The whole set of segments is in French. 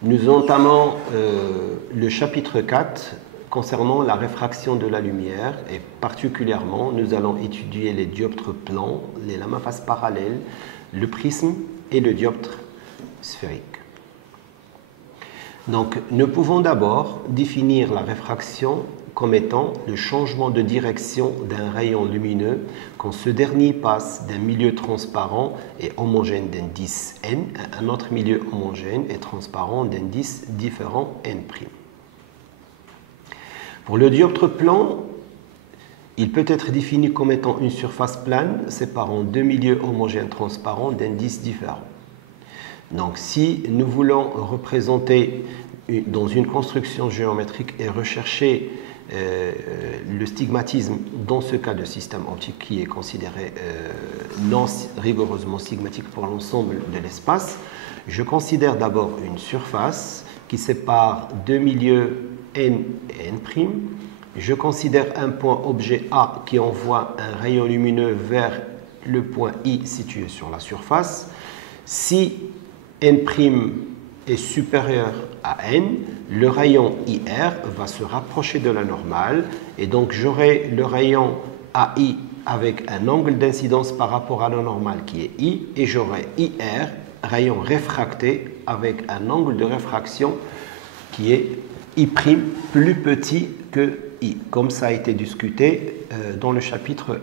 Nous entamons le chapitre 4 concernant la réfraction de la lumière et particulièrement nous allons étudier les dioptres plans, les lames à face parallèle, le prisme et le dioptre sphérique. Donc nous pouvons d'abord définir la réfraction comme étant le changement de direction d'un rayon lumineux quand ce dernier passe d'un milieu transparent et homogène d'indice n à un autre milieu homogène et transparent d'indice différent n'. Pour le dioptre plan, il peut être défini comme étant une surface plane séparant deux milieux homogènes transparents d'indices différents. Donc si nous voulons représenter dans une construction géométrique et rechercher le stigmatisme dans ce cas de système optique qui est considéré non rigoureusement stigmatique pour l'ensemble de l'espace, je considère d'abord une surface qui sépare deux milieux n et n'. Je considère un point objet A qui envoie un rayon lumineux vers le point I situé sur la surface. Si n' est supérieur à n, le rayon IR va se rapprocher de la normale et donc j'aurai le rayon AI avec un angle d'incidence par rapport à la normale qui est I et j'aurai IR, rayon réfracté avec un angle de réfraction qui est I' plus petit que I, comme ça a été discuté dans le chapitre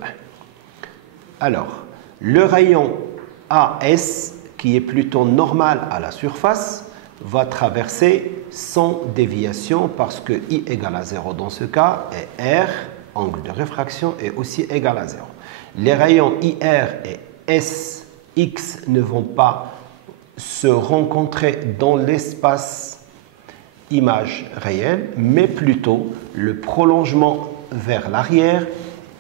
1. Alors, le rayon AS qui est plutôt normal à la surface va traverser sans déviation parce que I égale à 0 dans ce cas et R, angle de réfraction, est aussi égal à 0. Les rayons IR et SX ne vont pas se rencontrer dans l'espace image réelle, mais plutôt le prolongement vers l'arrière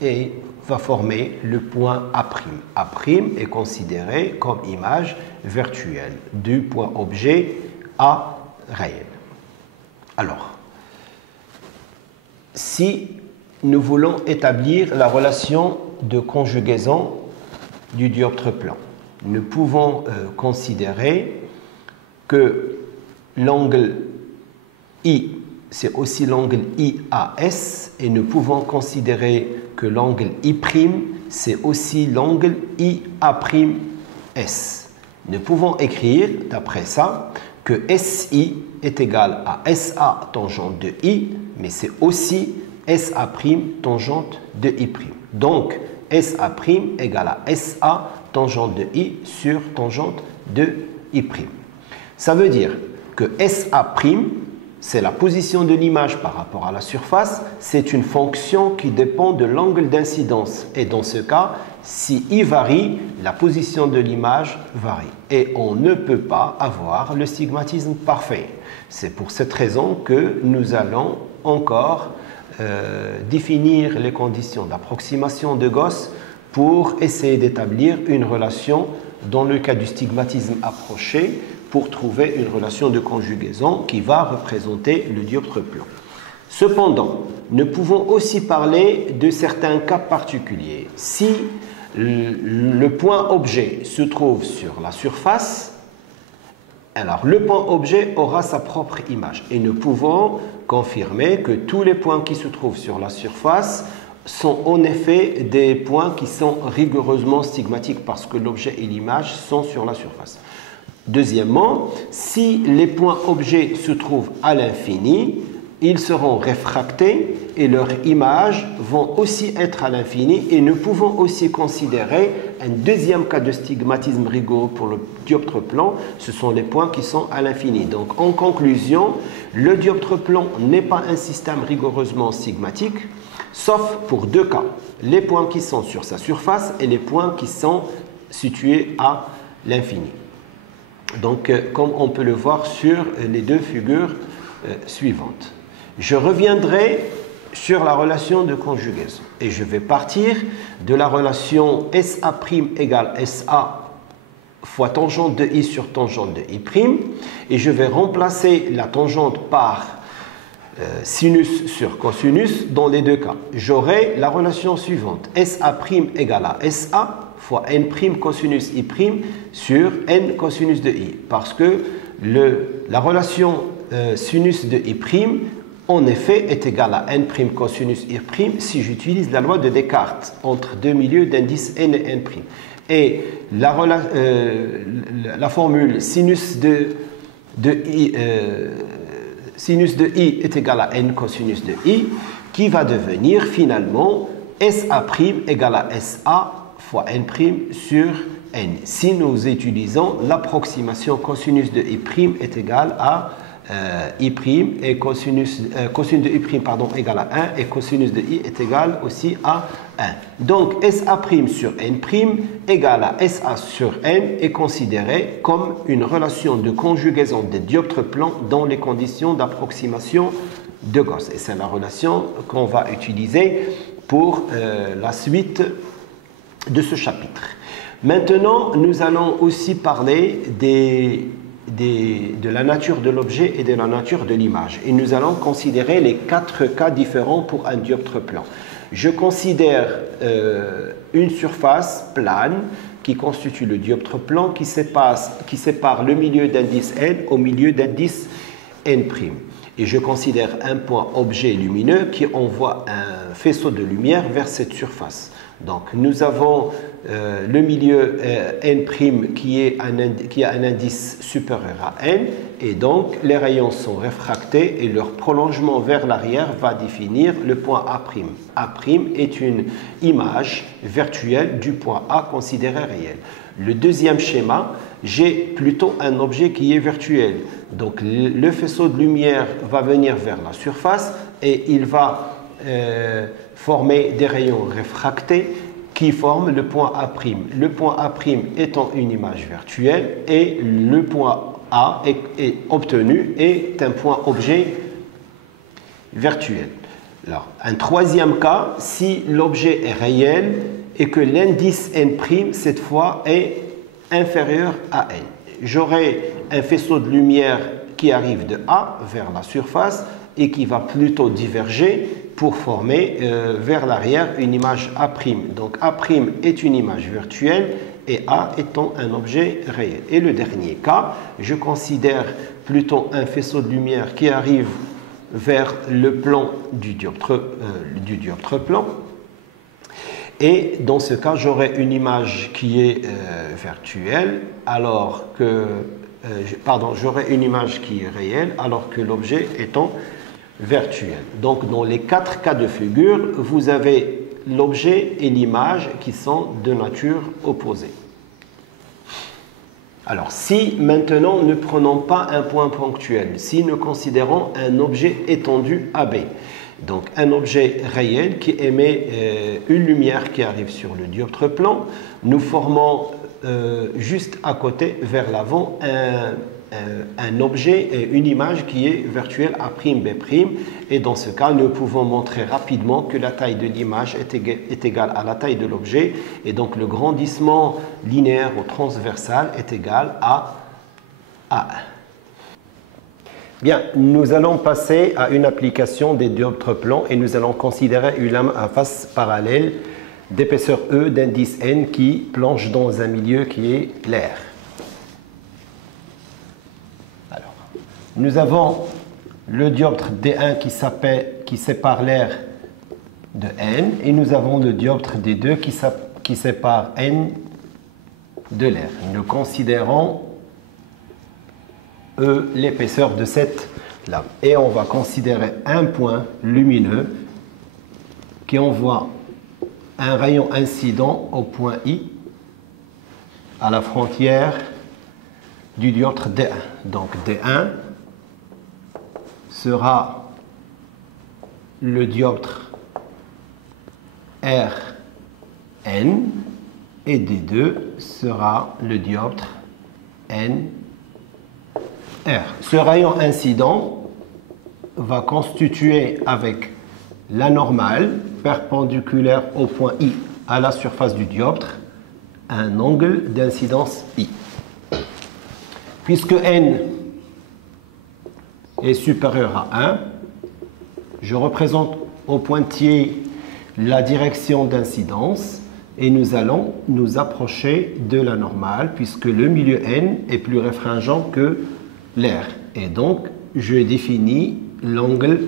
et va former le point A'. A' est considéré comme image virtuelle du point objet A réel. Alors, si nous voulons établir la relation de conjugaison du dioptre plan, nous pouvons considérer que l'angle I, c'est aussi l'angle IAS, et nous pouvons considérer que l'angle I', c'est aussi l'angle IA'S. Nous pouvons écrire, d'après ça, que SI est égal à SA tangente de I, mais c'est aussi SA' tangente de I'. Donc, SA' égale à SA tangente de I sur tangente de I'. Ça veut dire que SA', c'est la position de l'image par rapport à la surface, c'est une fonction qui dépend de l'angle d'incidence. Et dans ce cas, si I varie, la position de l'image varie. Et on ne peut pas avoir le stigmatisme parfait. C'est pour cette raison que nous allons encore définir les conditions d'approximation de Gauss pour essayer d'établir une relation dans le cas du stigmatisme approché pour trouver une relation de conjugaison qui va représenter le dioptre plan. Cependant, nous pouvons aussi parler de certains cas particuliers. Si le point objet se trouve sur la surface, alors le point objet aura sa propre image. Et nous pouvons confirmer que tous les points qui se trouvent sur la surface sont en effet des points qui sont rigoureusement stigmatiques parce que l'objet et l'image sont sur la surface. Deuxièmement, si les points objets se trouvent à l'infini, ils seront réfractés et leurs images vont aussi être à l'infini et nous pouvons aussi considérer un deuxième cas de stigmatisme rigoureux pour le dioptre plan, ce sont les points qui sont à l'infini. Donc en conclusion, le dioptre plan n'est pas un système rigoureusement stigmatique, sauf pour deux cas, les points qui sont sur sa surface et les points qui sont situés à l'infini. Donc, comme on peut le voir sur les deux figures suivantes. Je reviendrai sur la relation de conjugaison et je vais partir de la relation SA' égale SA fois tangente de I sur tangente de I' et je vais remplacer la tangente par sinus sur cosinus dans les deux cas. J'aurai la relation suivante, SA' égale à SA fois n' cosinus I' sur n cosinus de I. Parce que la relation sinus de I', en effet, est égale à n' cosinus I' si j'utilise la loi de Descartes entre deux milieux d'indice n et n'. Et la formule sinus de I est égal à n cosinus de I, qui va devenir finalement SA' égale à SA fois n' sur n. Si nous utilisons l'approximation cosinus de I' est égal à I' et cosinus de I' égale à 1 et cosinus de I est égal aussi à 1. Donc SA' sur n' égale à SA sur n est considéré comme une relation de conjugaison des dioptres plans dans les conditions d'approximation de Gauss. Et c'est la relation qu'on va utiliser pour la suite de ce chapitre. Maintenant, nous allons aussi parler de la nature de l'objet et de la nature de l'image. Et nous allons considérer les 4 cas différents pour un dioptre plan. Je considère une surface plane qui constitue le dioptre plan qui sépare le milieu d'indice n au milieu d'indice n'. Et je considère un point objet lumineux qui envoie un faisceau de lumière vers cette surface. Donc nous avons le milieu n' qui a un indice supérieur à n, et donc les rayons sont réfractés et leur prolongement vers l'arrière va définir le point A'. A' est une image virtuelle du point A considéré réel. Le deuxième schéma, j'ai plutôt un objet qui est virtuel. Donc le faisceau de lumière va venir vers la surface et il va former des rayons réfractés qui forment le point A'. Le point A' étant une image virtuelle et le point A est obtenu est un point objet virtuel. Alors, un troisième cas, si l'objet est réel et que l'indice n' cette fois est inférieur à n. J'aurai un faisceau de lumière qui arrive de A vers la surface et qui va plutôt diverger pour former vers l'arrière une image A'. Donc A' est une image virtuelle et A étant un objet réel. Et le dernier cas, je considère plutôt un faisceau de lumière qui arrive vers le plan du dioptre plan. Et dans ce cas, j'aurai une image qui est virtuelle, alors que j'aurai une image qui est réelle, alors que l'objet étant virtuel. Donc, dans les 4 cas de figure, vous avez l'objet et l'image qui sont de nature opposée. Alors, si maintenant ne prenons pas un point ponctuel, si nous considérons un objet étendu AB, donc un objet réel qui émet une lumière qui arrive sur le dioptre plan, nous formons juste à côté, vers l'avant, un objet et une image qui est virtuelle A'B', et dans ce cas, nous pouvons montrer rapidement que la taille de l'image est égale à la taille de l'objet, et donc le grandissement linéaire ou transversal est égal à A1. Bien, nous allons passer à une application des dioptres plans et nous allons considérer une lame à face parallèle d'épaisseur E d'indice n qui plonge dans un milieu qui est l'air. Alors, nous avons le dioptre D1 qui sépare l'air de n et nous avons le dioptre D2 qui sépare n de l'air. Nous considérons E l'épaisseur de cette lame. Et on va considérer un point lumineux qui envoie un rayon incident au point I à la frontière du dioptre D1. Donc D1 sera le dioptre RN et D2 sera le dioptre NR. Ce rayon incident va constituer avec la normale perpendiculaire au point I à la surface du dioptre un angle d'incidence I. Puisque n est supérieur à 1, je représente au pointillé la direction d'incidence et nous allons nous approcher de la normale puisque le milieu n est plus réfringent que l'air. Et donc, je définis l'angle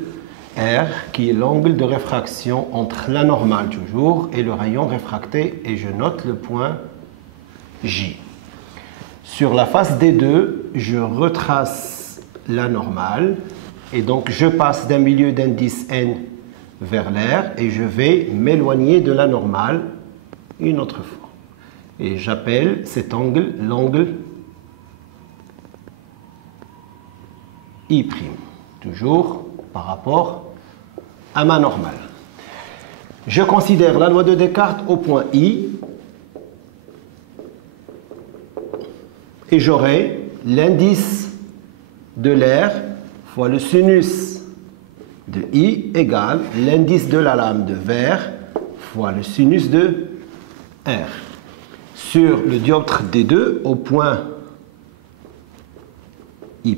R, qui est l'angle de réfraction entre la normale toujours et le rayon réfracté, et je note le point J. Sur la face D2, je retrace la normale, et donc je passe d'un milieu d'indice N vers l'air, et je vais m'éloigner de la normale une autre fois. Et j'appelle cet angle l'angle I', toujours par rapport à ma normale. Je considère la loi de Descartes au point I et j'aurai l'indice de l'air fois le sinus de I égale l'indice de la lame de verre fois le sinus de R. Sur le dioptre D2 au point I',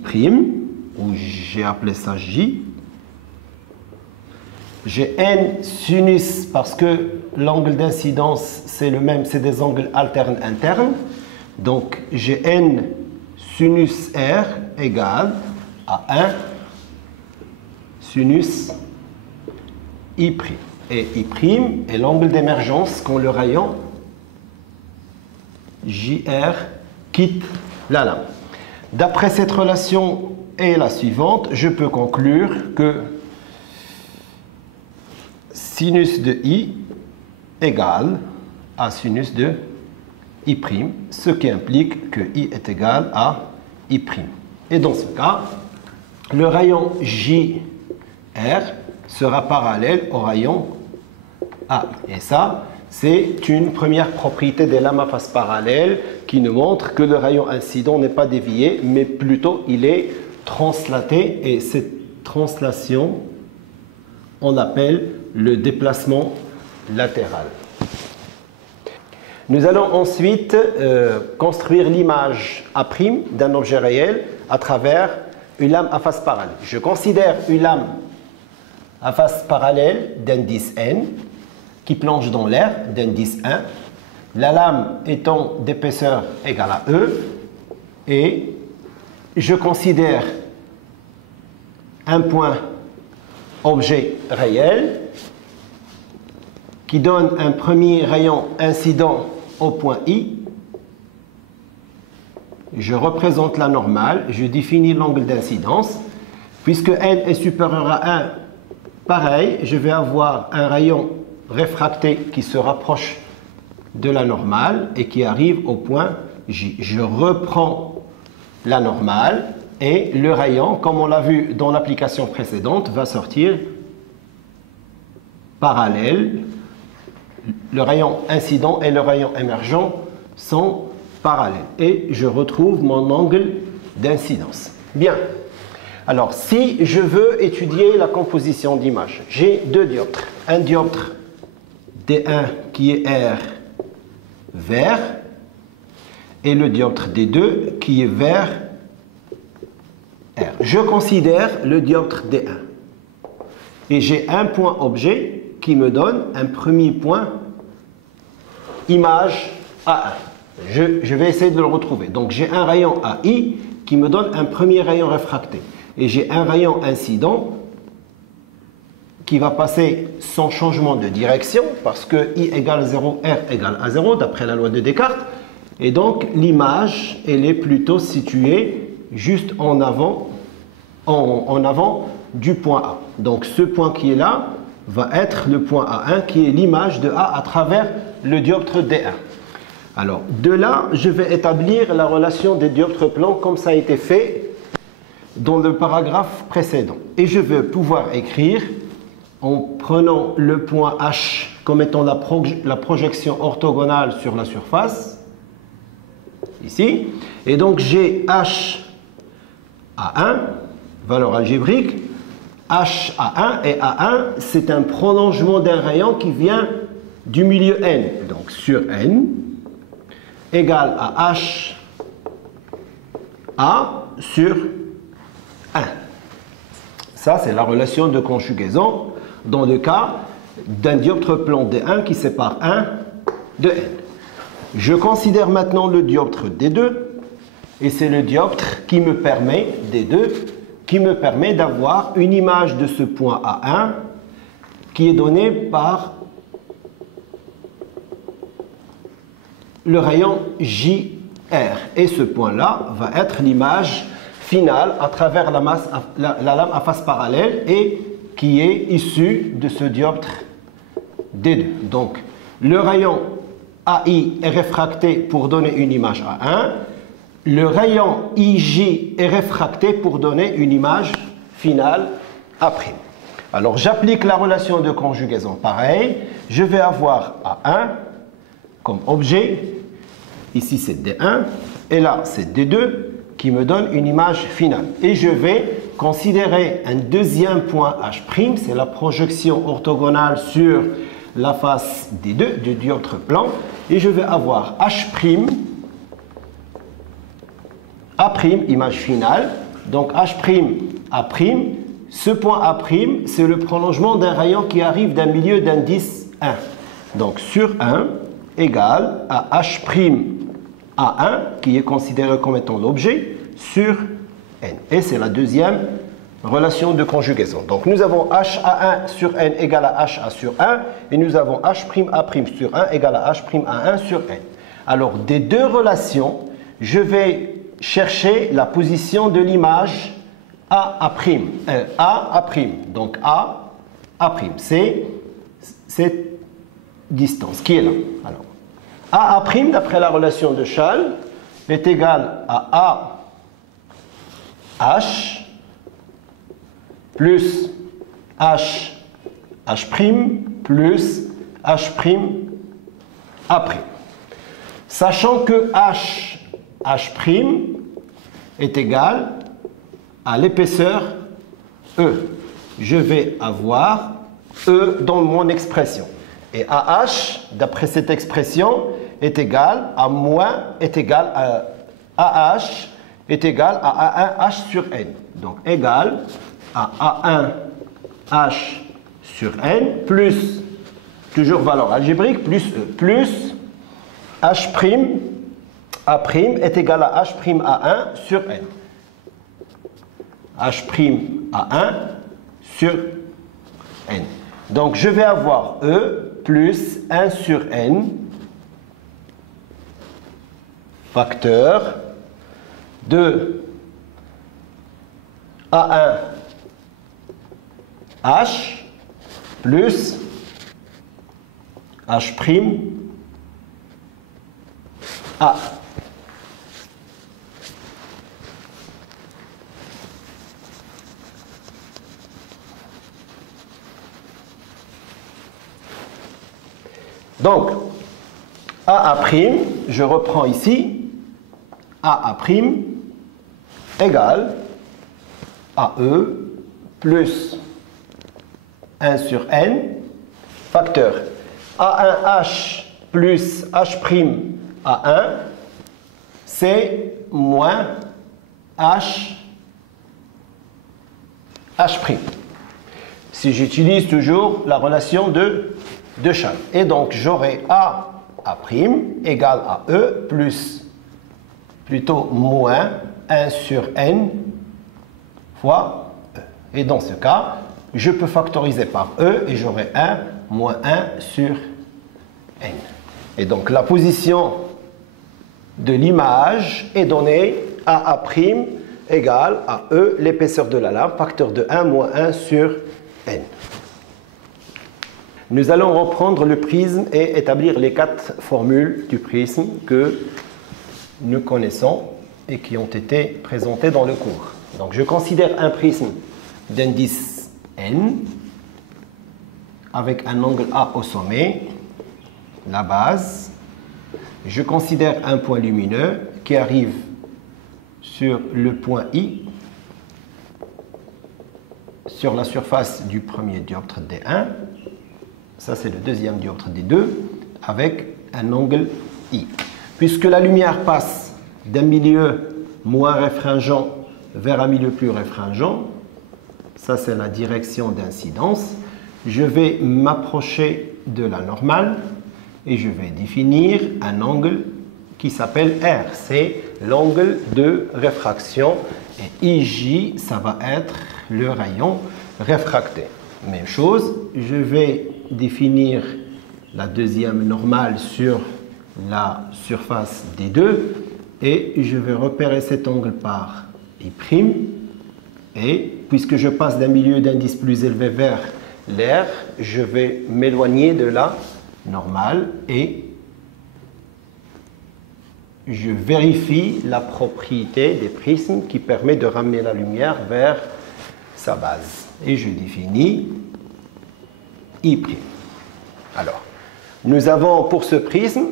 où j'ai appelé ça J, j'ai N sinus parce que l'angle d'incidence c'est le même, c'est des angles alternes internes. Donc j'ai N sinus R égale à 1 sinus I'. Et I' est l'angle d'émergence quand le rayon JR quitte la lame. D'après cette relation et la suivante, je peux conclure que sinus de I égale à sinus de I', ce qui implique que I est égal à I'. Et dans ce cas, le rayon JR sera parallèle au rayon A. Et ça, c'est une première propriété des lames à face parallèle qui nous montre que le rayon incident n'est pas dévié, mais plutôt il est translaté. Et cette translation, on l'appelle le déplacement latéral. Nous allons ensuite construire l'image A' d'un objet réel à travers une lame à face parallèle. Je considère une lame à face parallèle d'indice N qui plonge dans l'air d'indice 1, la lame étant d'épaisseur égale à E, et je considère un point objet réel qui donne un premier rayon incident au point I. Je représente la normale, je définis l'angle d'incidence. Puisque N est supérieur à 1, pareil, je vais avoir un rayon réfracté qui se rapproche de la normale et qui arrive au point J. Je reprends la normale et le rayon, comme on l'a vu dans l'application précédente, va sortir parallèle. Le rayon incident et le rayon émergent sont parallèles. Et je retrouve mon angle d'incidence. Bien. Alors, si je veux étudier la composition d'image, j'ai deux dioptres. Un dioptre D1 qui est R vert et le dioptre D2 qui est vert R. Je considère le dioptre D1 et j'ai un point objet qui me donne un premier point image A1. Je vais essayer de le retrouver. Donc j'ai un rayon AI qui me donne un premier rayon réfracté et j'ai un rayon incident qui va passer sans changement de direction parce que I égale 0, R égale à 0 d'après la loi de Descartes. Et donc l'image, elle est plutôt située juste en avant du point A. Donc ce point qui est là va être le point A1 qui est l'image de A à travers le dioptre D1. Alors de là, je vais établir la relation des dioptres plans comme ça a été fait dans le paragraphe précédent. Et je vais pouvoir écrire en prenant le point H comme étant la projection orthogonale sur la surface, ici. Et donc j'ai H à 1, valeur algébrique. H à 1 et A1, c'est un prolongement d'un rayon qui vient du milieu N. Donc sur N, égale à H A sur 1. Ça, c'est la relation de conjugaison dans le cas d'un dioptre plan D1 qui sépare 1 de N. Je considère maintenant le dioptre D2 Et c'est le dioptre qui me permet, des deux, qui me permet d'avoir une image de ce point A1 qui est donnée par le rayon JR. Et ce point-là va être l'image finale à travers la lame à face parallèle et qui est issue de ce dioptre D2. Donc, le rayon AI est réfracté pour donner une image A1. Le rayon IJ est réfracté pour donner une image finale A'. Alors, j'applique la relation de conjugaison pareil. Je vais avoir A1 comme objet. Ici, c'est D1. Et là, c'est D2 qui me donne une image finale. Et je vais considérer un deuxième point H', c'est la projection orthogonale sur la face D2 du dioptre plan. Et je vais avoir H', A', image finale. Donc H', A'. Ce point A', c'est le prolongement d'un rayon qui arrive d'un milieu d'indice 1. Donc sur 1 égale à H' A1, qui est considéré comme étant l'objet, sur N. Et c'est la deuxième relation de conjugaison. Donc nous avons HA1 sur N égale à HA sur 1, et nous avons H'A' sur 1 égale à H'A1 sur N. Alors des deux relations, je vais chercher la position de l'image A'. Donc A', c'est cette distance qui est là. Alors, A', d'après la relation de Schall, est égal à H plus H' plus H', A'. Sachant que H' est égal à l'épaisseur E. Je vais avoir E dans mon expression. Et AH, d'après cette expression, est égal à AH est égal à A1H sur N. Donc égal à A1H sur N plus, toujours valeur algébrique, plus E, plus H', A' est égal à H'A1 sur N. H'A1 sur N. Donc je vais avoir E plus 1 sur N facteur de A1H plus H' A. Donc, A', je reprends ici, A' égale AE plus 1 sur N, facteur A1H plus H'A1, c'est moins H'. Si j'utilise toujours la relation de Schall. Et donc, j'aurai A' égale à E plus, plutôt moins 1 sur N fois E. Et dans ce cas, je peux factoriser par E et j'aurai 1 moins 1 sur N. Et donc, la position de l'image est donnée à A' égale à E, l'épaisseur de la lame, facteur de 1 moins 1 sur N. Nous allons reprendre le prisme et établir les 4 formules du prisme que nous connaissons et qui ont été présentées dans le cours. Donc, je considère un prisme d'indice N avec un angle A au sommet, la base. Je considère un point lumineux qui arrive sur le point I sur la surface du premier dioptre D1. Ça, c'est le deuxième dioptre D2 avec un angle I. Puisque la lumière passe d'un milieu moins réfringent vers un milieu plus réfringent, ça, c'est la direction d'incidence, je vais m'approcher de la normale et je vais définir un angle qui s'appelle R. C'est l'angle de réfraction. Et IJ, ça va être le rayon réfracté. Même chose, je vais définir la deuxième normale sur la surface des deux et je vais repérer cet angle par I'. Et puisque je passe d'un milieu d'indice plus élevé vers l'air, je vais m'éloigner de la normale et je vérifie la propriété des prismes qui permet de ramener la lumière vers sa base. Et je définis I'. Alors, nous avons pour ce prisme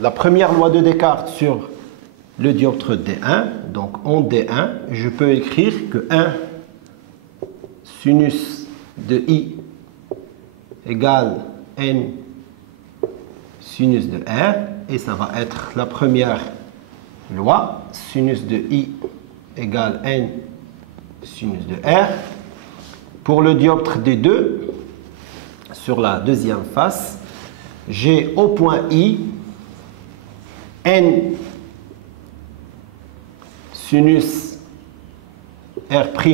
la première loi de Descartes sur le dioptre D1. Donc, en D1, je peux écrire que 1 sinus de I égale N sinus de R. Et ça va être la première loi. Sinus de I égale N sinus de R. Pour le dioptre D2, sur la deuxième face, j'ai au point I N sinus R'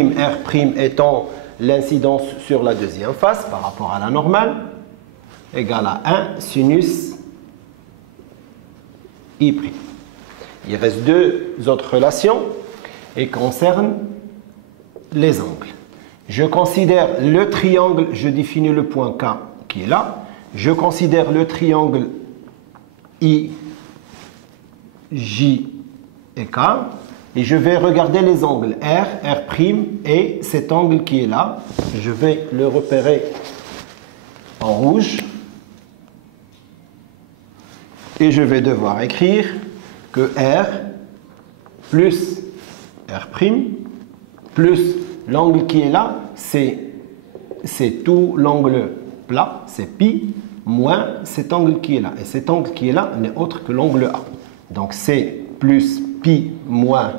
étant l'incidence sur la deuxième face par rapport à la normale, égale à 1 sinus I'. Il reste deux autres relations et concernent les angles. Je considère le triangle, je définis le point K qui est là. Je considère le triangle I, J et K. Et je vais regarder les angles R, R' et cet angle qui est là. Je vais le repérer en rouge. Et je vais devoir écrire que R plus R' plus l'angle qui est là, c'est tout l'angle plat, c'est pi, moins cet angle qui est là. Et cet angle qui est là n'est autre que l'angle A. Donc c'est plus pi moins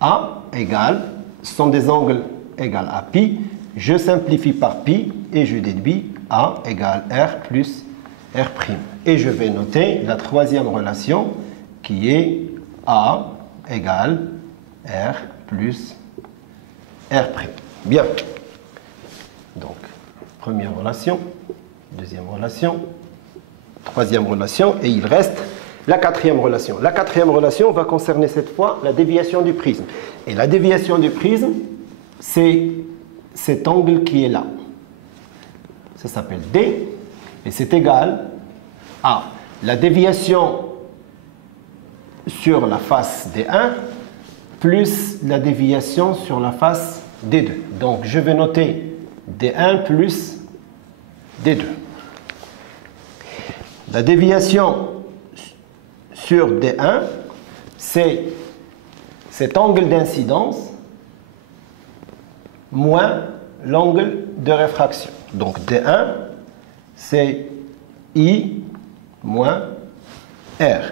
A égale, ce sont des angles égales à pi. Je simplifie par pi et je déduis A égale R plus R'. Et je vais noter la troisième relation qui est A égale R plus R'. Bien. Donc, première relation, deuxième relation, troisième relation, et il reste la quatrième relation. La quatrième relation va concerner cette fois la déviation du prisme. Et la déviation du prisme, c'est cet angle qui est là. Ça s'appelle D, et c'est égal à la déviation sur la face D1 plus la déviation sur la face D2. Donc, je vais noter D1 plus D2. La déviation sur D1, c'est cet angle d'incidence moins l'angle de réfraction. Donc, D1, c'est I moins R.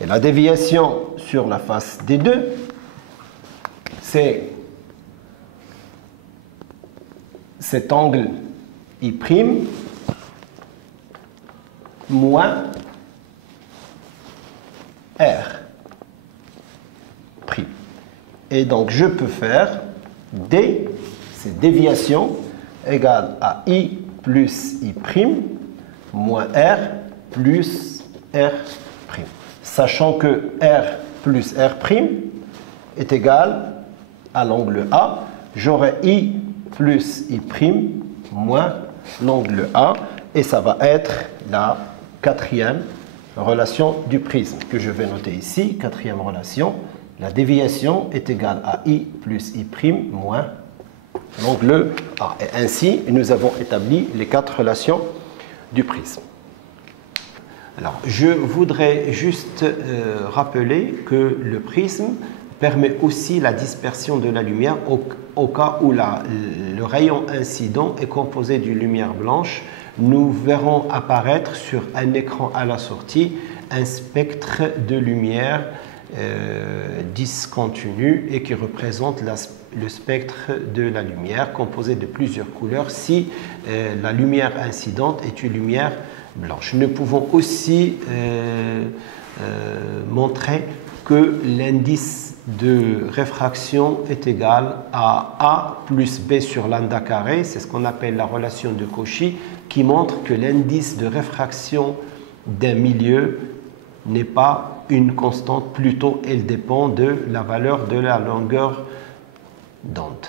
Et la déviation sur la face D2, c'est cet angle I' moins R'. Et donc, je peux faire D, c'est déviation, égale à I plus I' moins R plus R'. Sachant que R plus R' est égal à l'angle A, j'aurai I plus I' moins l'angle A, et ça va être la quatrième relation du prisme que je vais noter ici. Quatrième relation, la déviation est égale à I plus I' moins l'angle A. Et ainsi, nous avons établi les quatre relations du prisme. Alors, je voudrais juste rappeler que le prisme permet aussi la dispersion de la lumière au cas où le rayon incident est composé d'une lumière blanche. Nous verrons apparaître sur un écran à la sortie un spectre de lumière discontinu et qui représente le spectre de la lumière composé de plusieurs couleurs si la lumière incidente est une lumière blanche. Nous pouvons aussi montrer que l'indice de réfraction est égal à A plus B sur lambda carré. C'est ce qu'on appelle la relation de Cauchy, qui montre que l'indice de réfraction d'un milieu n'est pas une constante, plutôt elle dépend de la valeur de la longueur d'onde.